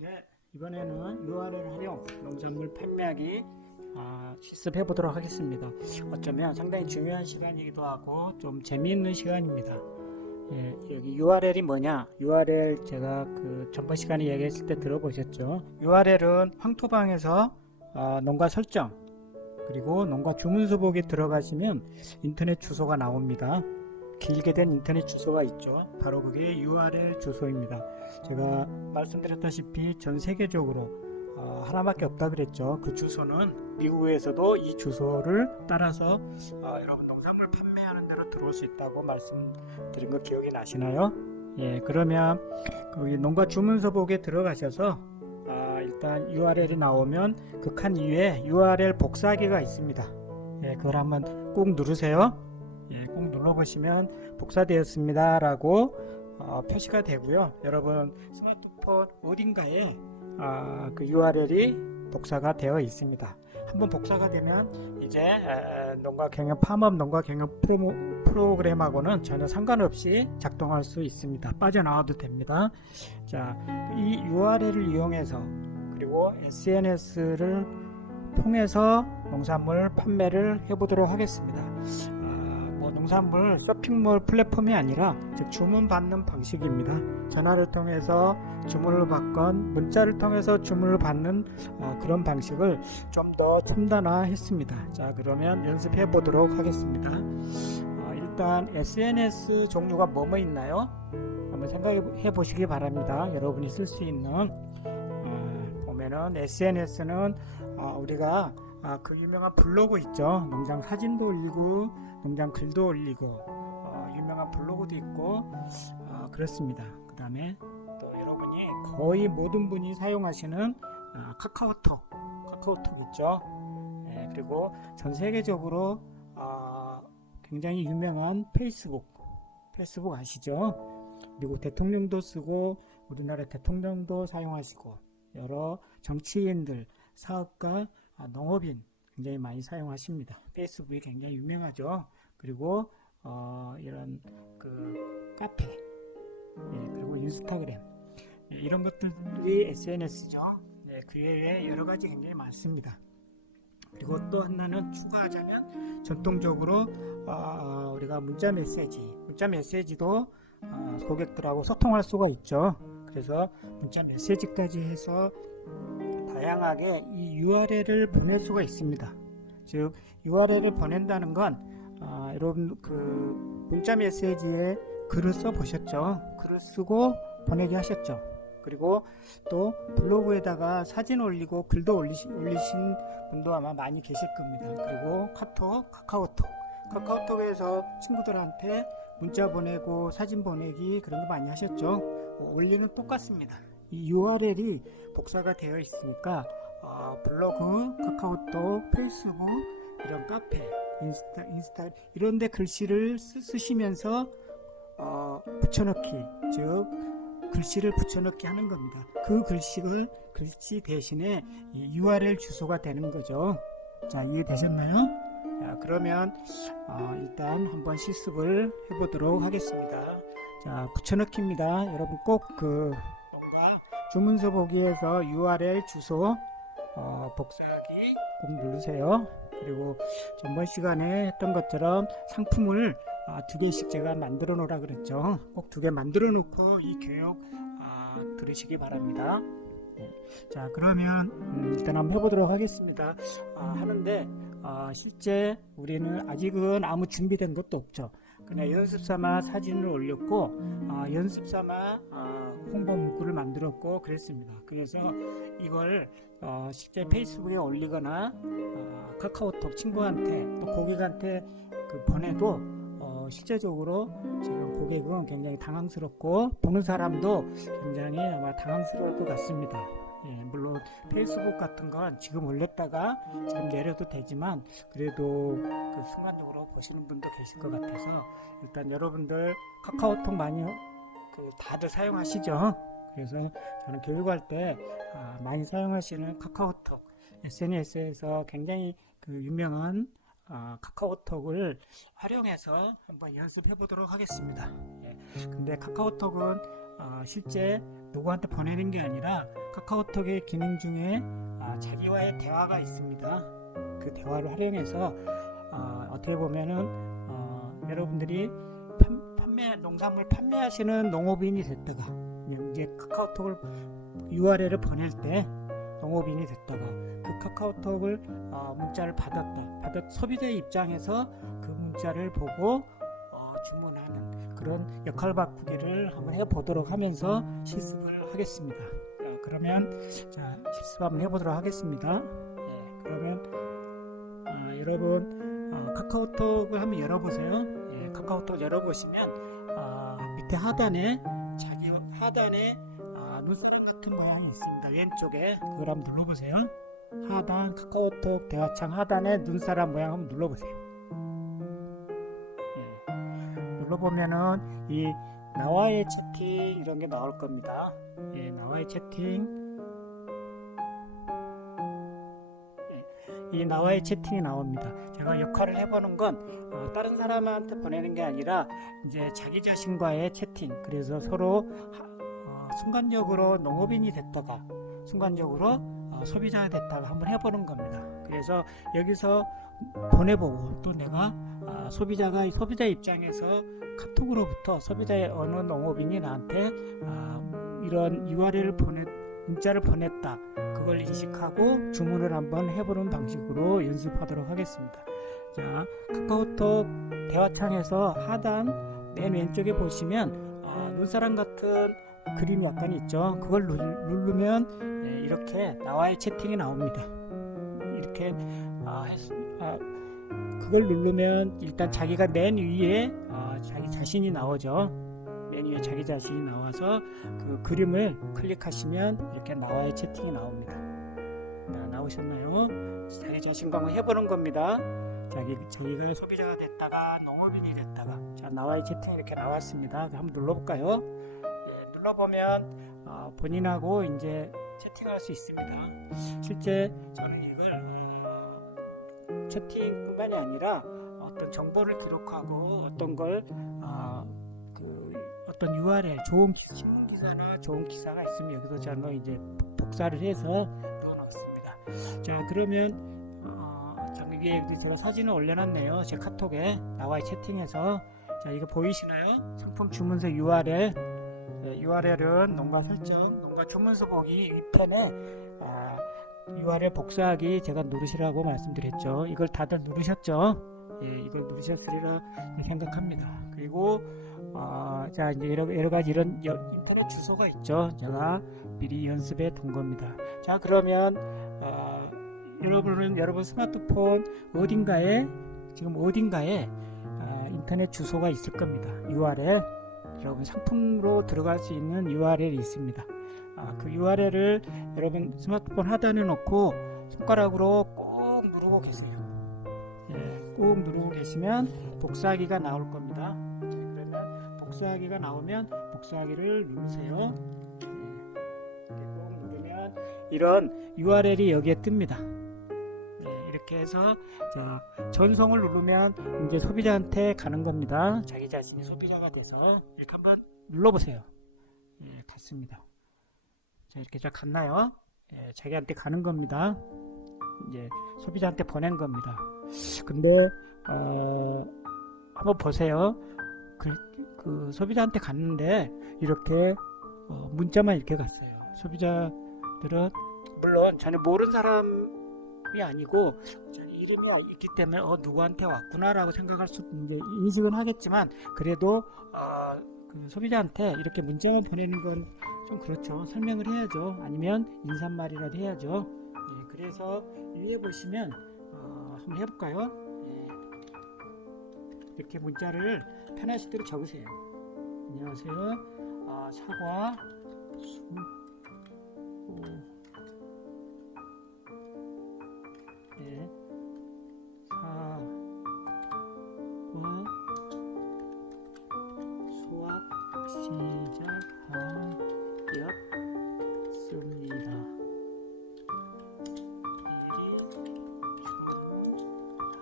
네, 이번에는 URL 활용 농산물 판매하기 실습해 보도록 하겠습니다. 어쩌면 상당히 중요한 시간이기도 하고 좀 재미있는 시간입니다. 예, 여기 URL이 뭐냐? URL 제가 그 전번 시간에 얘기했을 때 들어보셨죠? URL은 황토방에서 농가 설정 그리고 농가 주문서 보기 들어가시면 인터넷 주소가 나옵니다. 길게 된 인터넷 주소가 있죠. 바로 그게 URL 주소입니다. 제가 말씀드렸다시피 전 세계적으로 하나밖에 없다 그랬죠. 그 주소는 미국에서도 이 주소를 따라서 여러분 농산물 판매하는 데로 들어올 수 있다고 말씀드린 거 기억이 나시나요? 예, 그러면 거기 농가 주문서 보기에 들어가셔서 일단 URL이 나오면 그 칸 위에 URL 복사하기가 있습니다. 예, 그걸 한번 꾹 누르세요. 예, 꼭 눌러보시면 복사되었습니다 라고 표시가 되고요. 여러분 스마트폰 어딘가에 그 URL이 복사가 되어 있습니다. 한번 복사가 되면 이제 농가 경영 팜업 농가 경영 프로그램하고는 전혀 상관없이 작동할 수 있습니다. 빠져나와도 됩니다. 자, 이 URL을 이용해서 그리고 SNS를 통해서 농산물 판매를 해보도록 하겠습니다. 농산물 쇼핑몰 플랫폼이 아니라 즉 주문받는 방식입니다. 전화를 통해서 주문을 받건 문자를 통해서 주문을 받는 그런 방식을 좀 더 첨단화했습니다. 자, 그러면 연습해 보도록 하겠습니다. 일단 SNS 종류가 뭐뭐 있나요? 한번 생각해 보시기 바랍니다. 여러분이 쓸 수 있는 보면은 SNS는 우리가 그 유명한 블로그 있죠. 농장 사진도 올리고 농장 글도 올리고 유명한 블로그도 있고 그렇습니다. 그 다음에 또 여러분이 거의 모든 분이 사용하시는 카카오톡 있죠. 네, 그리고 전 세계적으로 굉장히 유명한 페이스북 아시죠? 미국 대통령도 쓰고 우리나라 대통령도 사용하시고 여러 정치인들, 사업가, 농업인 굉장히 많이 사용하십니다. 페이스북이 굉장히 유명하죠. 그리고 이런 그 카페, 그리고 인스타그램, 이런 것들이 SNS죠. 그 외에 여러 가지 굉장히 많습니다. 그리고 또 하나는 추가하자면 전통적으로 우리가 문자 메시지도 고객들하고 소통할 수가 있죠. 그래서 문자 메시지까지 해서 다양하게 이 URL을 보낼 수가 있습니다. 즉 URL을 보낸다는 건 여러분 그 문자 메시지에 글을 써 보셨죠? 글을 쓰고 보내기 하셨죠? 그리고 또 블로그에다가 사진 올리고 글도 올리신 분도 아마 많이 계실 겁니다. 그리고 카카오톡에서 친구들한테 문자 보내고 사진 보내기 그런 거 많이 하셨죠? 원리는 똑같습니다. 이 URL이 복사가 되어 있으니까 블로그, 카카오톡, 페이스북, 이런 카페, 인스타 이런 데 글씨를 쓰시면서 붙여넣기, 즉 글씨를 붙여넣기 하는 겁니다. 그 글씨 대신에 이 URL 주소가 되는 거죠. 자, 이해되셨나요? 자, 그러면 일단 한번 실습을 해보도록 하겠습니다. 자, 붙여넣기입니다. 여러분 꼭 그 주문서 보기에서 URL 주소 복사하기 꼭 누르세요. 그리고 전번 시간에 했던 것처럼 상품을 2개씩 제가 만들어 놓으라 그랬죠. 꼭 2개 만들어 놓고 이 교육 들으시기 바랍니다. 자, 그러면 일단 한번 해보도록 하겠습니다. 하는데 실제 우리는 아직은 아무 준비된 것도 없죠. 그냥 연습 삼아 사진을 올렸고 연습 삼아 홍보 문구를 만들었고 그랬습니다. 그래서 이걸 실제 페이스북에 올리거나 카카오톡 친구한테 또 고객한테 보내도 실제적으로 지금 고객은 굉장히 당황스럽고 보는 사람도 굉장히 아마 당황스러울 것 같습니다. 물론 페이스북 같은 건 지금 올렸다가 지금 내려도 되지만 그래도 그 순간적으로 보시는 분도 계실 것 같아서 일단 여러분들 카카오톡 많이 다들 사용하시죠. 그래서 저는 교육할 때 많이 사용하시는 카카오톡 SNS에서 굉장히 그 유명한 카카오톡을 활용해서 한번 연습해 보도록 하겠습니다. 근데 카카오톡은 실제 누구한테 보내는 게 아니라 카카오톡의 기능 중에 자기와의 대화가 있습니다. 그 대화를 활용해서 어떻게 보면은 여러분들이 농산물 판매하시는 농업인이 됐다가 이제 카카오톡을 URL을 보낼 때 농업인이 됐다가 그 카카오톡을 문자를 받았다. 소비자의 입장에서 그 문자를 보고 주문하는 그런 역할 바꾸기를 한번 해보도록 하면서 실습을 하겠습니다. 그러면 실습 한번 해보도록 하겠습니다. 그러면 여러분 카카오톡을 한번 열어보세요. 카카오톡 열어보시면 밑에 하단에 눈사람 같은 모양이 있습니다. 왼쪽에 그걸 한번 눌러보세요. 하단 카카오톡 대화창 하단에 눈사람 모양 한번 눌러보세요. 눌러보면은 이 나와의 채팅 이런 게 나올 겁니다. 나와의 채팅. 이 나와의 채팅이 나옵니다. 제가 역할을 해보는 건 다른 사람한테 보내는 게 아니라 이제 자기 자신과의 채팅. 그래서 서로 순간적으로 농업인이 됐다가 순간적으로 소비자가 됐다가 한번 해보는 겁니다. 그래서 여기서 보내보고 또 내가 소비자 입장에서 카톡으로부터 소비자의 어느 농업인이 나한테 이런 URL을 문자를 보냈다. 그걸 인식하고 주문을 한번 해보는 방식으로 연습하도록 하겠습니다. 자, 카카오톡 대화창에서 하단 맨 왼쪽에 보시면 눈사람 같은 그림이 약간 있죠. 그걸 누르면 이렇게 나와의 채팅이 나옵니다. 이렇게 그걸 누르면 일단 자기가 맨 위에 자기 자신이 나오죠. 맨 위에 자기 자신이 나와서 그 그림을 클릭하시면 이렇게 나와의 채팅이 나옵니다. 나오셨나요? 자기 자신과 한번 해보는 겁니다. 자기가 소비자가 됐다가 농업인이 됐다가 나와의 채팅이 이렇게 나왔습니다. 한번 눌러볼까요? 눌러보면 본인하고 이제 채팅할 수 있습니다. 실제 저는 이걸 채팅뿐만이 아니라 어떤 정보를 기록하고 어떤 걸 어떤 URL 좋은 신문 기사나 좋은 기사가 있으면 여기서 저는 이제 복사를 해서 넣어놓습니다. 자, 그러면 위에 제가 사진을 올려놨네요. 제 카톡에 나와의 채팅에서. 자, 이거 보이시나요? 상품 주문서 URL. URL은 농가 설정, 농가 주문서 보기 2편에 URL 복사하기 제가 누르시라고 말씀드렸죠. 이걸 다들 누르셨죠? 이걸 누르셨으리라 생각합니다. 그리고 자, 이제 여러 가지 이런 인터넷 주소가 있죠. 제가 미리 연습해 둔 겁니다. 자, 그러면 여러분 스마트폰 지금 어딘가에 인터넷 주소가 있을 겁니다. URL. 여러분 상품으로 들어갈 수 있는 URL이 있습니다. 그 URL을 여러분 스마트폰 하단에 놓고 손가락으로 꼭 누르고 계세요. 꼭 누르고 계시면 복사하기가 나올 겁니다. 그러면 복사하기가 나오면 복사하기를 누르세요. 꼭 누르면 이런 URL이 여기에 뜹니다. 이렇게 해서 전송을 누르면 이제 소비자한테 가는 겁니다. 자기 자신이 소비자가 돼서 이렇게 한번 눌러보세요. 갔습니다. 자, 이렇게 잘 갔나요? 자기한테 가는 겁니다. 이제 소비자한테 보낸 겁니다. 근데 한번 보세요. 그 소비자한테 갔는데 이렇게 문자만 이렇게 갔어요. 소비자들은 물론 전혀 모르는 사람이 아니고 이름이 있기 때문에 누구한테 왔구나라고 생각할 수 있는데 인식은 하겠지만 그래도 그 소비자한테 이렇게 문자만 보내는 건 좀 그렇죠. 설명을 해야죠. 아니면 인사말이라도 해야죠. 그래서 위에 보시면 한번 해볼까요? 이렇게 문자를 편하실 대로 적으세요. 안녕하세요. 사과 수확 시작하였습니다.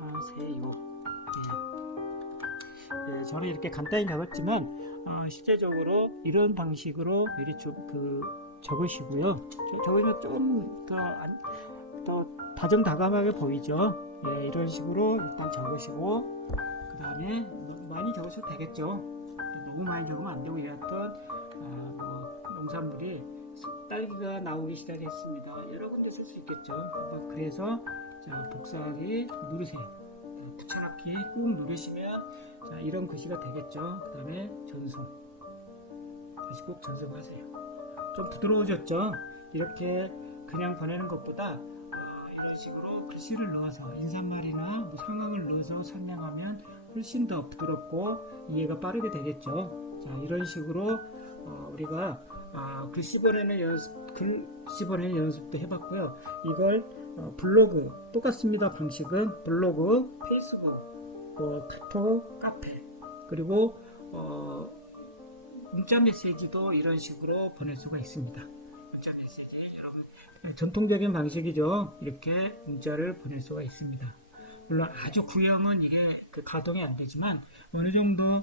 하세요. 저는 이렇게 간단히 적었지만 실제적으로 이런 방식으로 미리 적으시고요. 적으시면 좀 더 다정다감하게 보이죠. 예, 이런 식으로 일단 적으시고 그 다음에 많이 적으셔도 되겠죠. 너무 많이 적으면 안 되고 여하튼 농산물이 딸기가 나오기 시작했습니다. 여러 군데 쓸 수 있겠죠. 그래서 자, 복사하기 누르세요. 붙여넣기 꾹 누르시면 자, 이런 글씨가 되겠죠. 그 다음에 전송. 다시 꼭 전송하세요. 좀 부드러워졌죠. 이렇게 그냥 보내는 것보다 이런 식으로 글씨를 넣어서 인사말이나 뭐 상황을 넣어서 설명하면 훨씬 더 부드럽고 이해가 빠르게 되겠죠. 자, 이런 식으로 우리가 글씨 보내는 연습도 해봤고요. 이걸 블로그 똑같습니다. 방식은 블로그, 페이스북, 카톡, 카페 그리고 문자 메시지도 이런 식으로 보낼 수가 있습니다. 문자 메시지 여러분 전통적인 방식이죠. 이렇게 문자를 보낼 수가 있습니다. 물론 아주 구형은 이게 가동이 안 되지만 어느 정도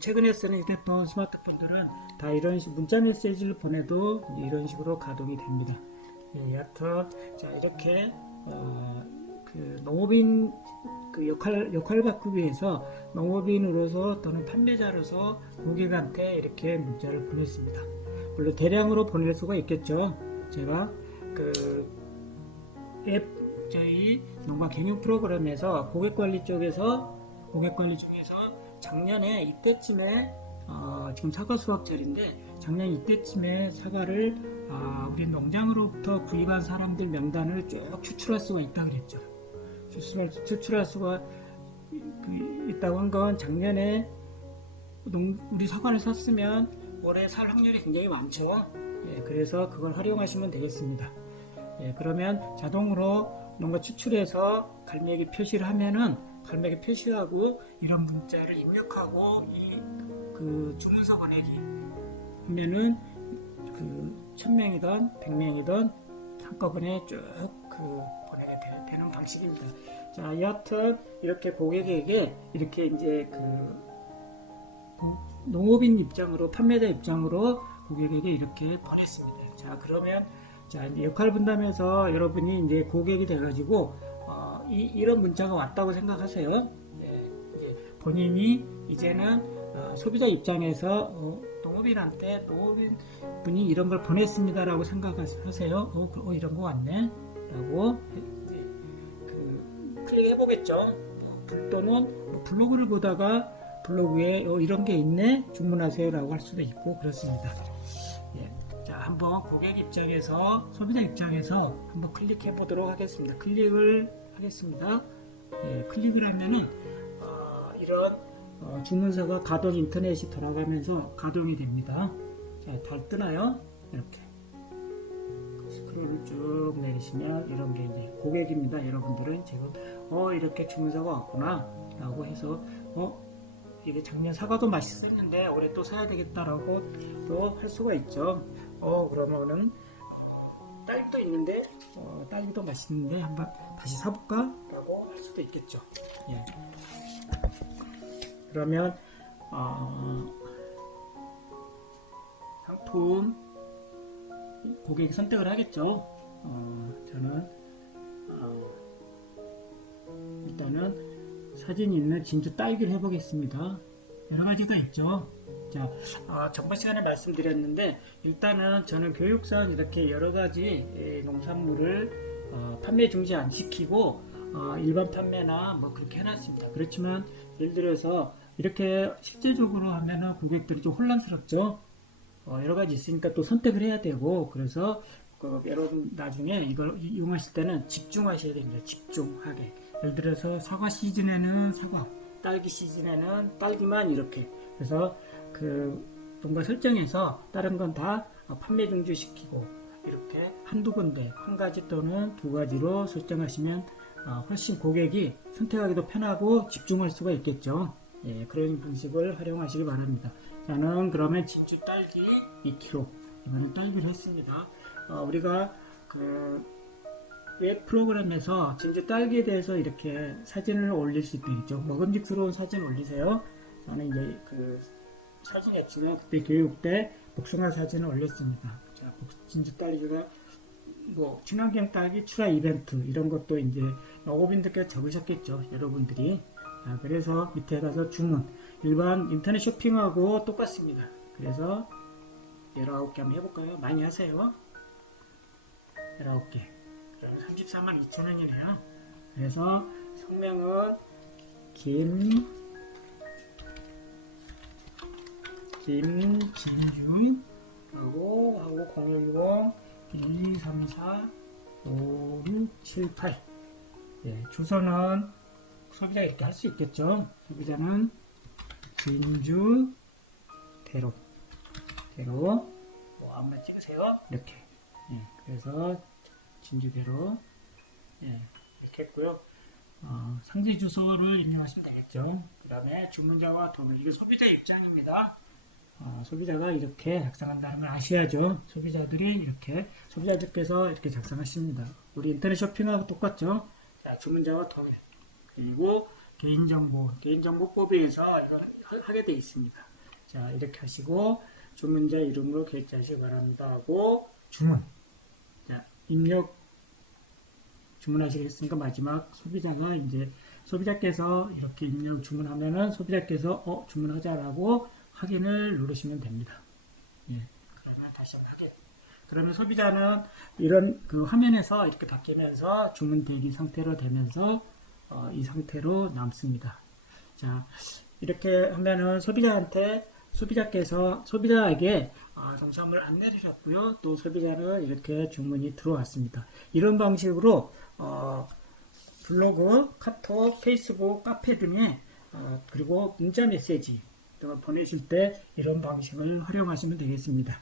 최근에 쓰는 휴대폰, 스마트폰들은 다 이런 문자 메시지를 보내도 이런 식으로 가동이 됩니다. 예, 여하튼 자 이렇게 농업인 역할을 바꾸기 위해서 농업인으로서 또는 판매자로서 고객한테 이렇게 문자를 보냈습니다. 물론 대량으로 보낼 수가 있겠죠. 제가 저희 농가 경영 프로그램에서 고객관리 중에서 작년에 이때쯤에 지금 사과 수확철인데 작년 이때쯤에 사과를 우리 농장으로부터 구입한 사람들 명단을 쭉 추출할 수가 있다고 그랬죠. 추출할 수가 있다고 한 건 작년에 우리 사과를 샀으면 올해 살 확률이 굉장히 많죠. 예, 그래서 그걸 활용하시면 되겠습니다. 예, 그러면 자동으로 뭔가 추출해서 갈매기 표시를 하면은 갈매기 표시하고 이런 문자를 입력하고 주문서 보내기 하면은 1000명이든 100명이든 한꺼번에 쭉 보내게 되는 방식입니다. 자, 여하튼 이렇게 고객에게 이렇게 이제 농업인 입장으로 판매자 입장으로 고객에게 이렇게 보냈습니다. 자, 그러면 자 이제 역할 분담해서 여러분이 이제 고객이 돼가지고 이런 문자가 왔다고 생각하세요. 네, 이제 본인이 이제는 소비자 입장에서 농업인한테 농업인분이 이런 걸 보냈습니다라고 생각하세요. 이런 거 왔네 라고 이제 클릭해 보겠죠. 또는 블로그를 보다가 블로그에 이런 게 있네 주문하세요 라고 할 수도 있고 그렇습니다. 예. 자, 한번 고객 입장에서 소비자 입장에서 한번 클릭해 보도록 하겠습니다. 클릭을 하겠습니다. 예, 클릭을 하면은 이런 주문서가 가동 인터넷이 돌아가면서 가동이 됩니다. 자, 잘 뜨나요? 이렇게 스크롤을 쭉 내리시면 이런 게 이제 고객입니다. 여러분들은 지금 이렇게 주문서가 왔구나 라고 해서 이게 작년 사과도 맛있었는데 올해 또 사야 되겠다라고 또 할 수가 있죠. 그러면은 딸기도 있는데 딸기도 맛있는데 한번 다시 사볼까? 라고 할 수도 있겠죠. 예. 그러면 상품 고객이 선택을 하겠죠. 저는 일단은 사진 있는 진주 딸기를 해보겠습니다. 여러 가지가 있죠. 자, 전번 시간에 말씀드렸는데 일단은 저는 교육상 이렇게 여러 가지 농산물을 판매 중지 안 시키고 일반 판매나 뭐 그렇게 해놨습니다. 그렇지만 예를 들어서 이렇게 실제적으로 하면은 고객들이 좀 혼란스럽죠. 여러 가지 있으니까 또 선택을 해야 되고 그래서 여러분 나중에 이걸 이용하실 때는 집중하셔야 됩니다. 집중하게. 예를 들어서 사과 시즌에는 사과, 딸기 시즌에는 딸기만 이렇게. 그래서 뭔가 설정해서 다른 건 다 판매 중지시키고 이렇게 한두 군데, 한 가지 또는 두 가지로 설정하시면 훨씬 고객이 선택하기도 편하고 집중할 수가 있겠죠. 예, 그런 방식을 활용하시기 바랍니다. 저는 그러면 진주 딸기 2kg 이거는 딸기를 했습니다. 우리가 웹 프로그램에서 진주 딸기에 대해서 이렇게 사진을 올릴 수 있겠죠. 먹음직스러운 사진 올리세요. 저는 이제 사진이었지만 그때 교육 때 복숭아 사진을 올렸습니다. 자, 진주 딸기가 뭐 친환경 딸기 출하 이벤트 이런 것도 이제 영업인들께서 적으셨겠죠, 여러분들이. 자, 그래서 밑에 가서 주문 일반 인터넷 쇼핑하고 똑같습니다. 그래서 19개 한번 해볼까요? 많이 하세요. 19개. 그럼 342,000원이네요. 그래서 성명은 김진준 그리고 하고 010-2234-5678. 예, 주소는 소비자 이렇게 할 수 있겠죠. 소비자는 진주 대로 뭐 한번 찍으세요. 이렇게. 예, 그래서 진주대로 이렇게 했고요. 상세 주소를 입력하시면 되겠죠. 그 다음에 주문자와 도면 이게 소비자 입장입니다. 소비자가 이렇게 작성한다는 걸 아셔야죠. 소비자들께서 이렇게 작성하십니다. 우리 인터넷 쇼핑하고 똑같죠. 자, 주문자와 도면 그리고 개인정보법에 의해서 이걸 하게 되어 있습니다. 자, 이렇게 하시고 주문자 이름으로 결제하시기 바랍니다 하고 주문. 자, 입력 주문하시겠습니까? 마지막 소비자가 이제 소비자께서 이렇게 입력 주문하면은 소비자께서 주문하자라고 확인을 누르시면 됩니다. 예. 그러면 다시 한번 확인. 그러면 소비자는 이런 그 화면에서 이렇게 바뀌면서 주문 대기 상태로 되면서 이 상태로 남습니다. 자, 이렇게 하면은 소비자께서 소비자에게 동선을 안내를 하셨고요. 또 소비자는 이렇게 주문이 들어왔습니다. 이런 방식으로 블로그, 카톡, 페이스북, 카페 등에 그리고 문자 메시지 등을 보내실 때 이런 방식을 활용하시면 되겠습니다.